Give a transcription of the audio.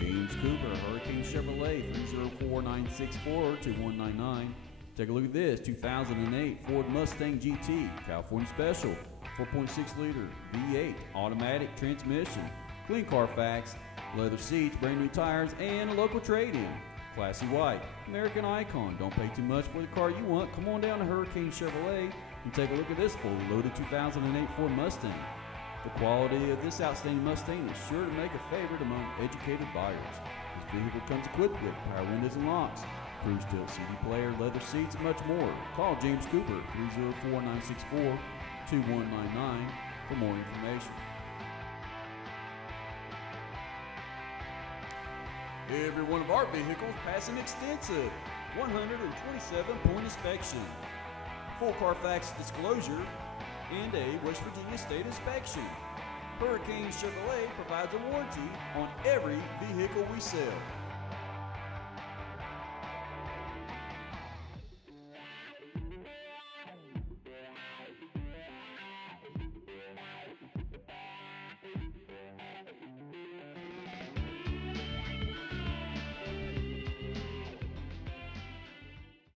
James Cooper, Hurricane Chevrolet, 304-964-2199. Take a look at this 2008 Ford Mustang GT, California Special, 4.6 liter V8 automatic transmission, clean Carfax, leather seats, brand new tires, and a local trade-in. Classy white, American icon. Don't pay too much for the car you want. Come on down to Hurricane Chevrolet and take a look at this fully loaded 2008 Ford Mustang. The quality of this outstanding Mustang is sure to make a favorite among educated buyers. This vehicle comes equipped with power windows and locks, cruise tilt CD player, leather seats, and much more. Call James Cooper, 304-964-2199 for more information. Every one of our vehicles pass an extensive 127-point inspection, full Carfax disclosure, and a West Virginia state inspection. Hurricane Chevrolet provides a warranty on every vehicle we sell.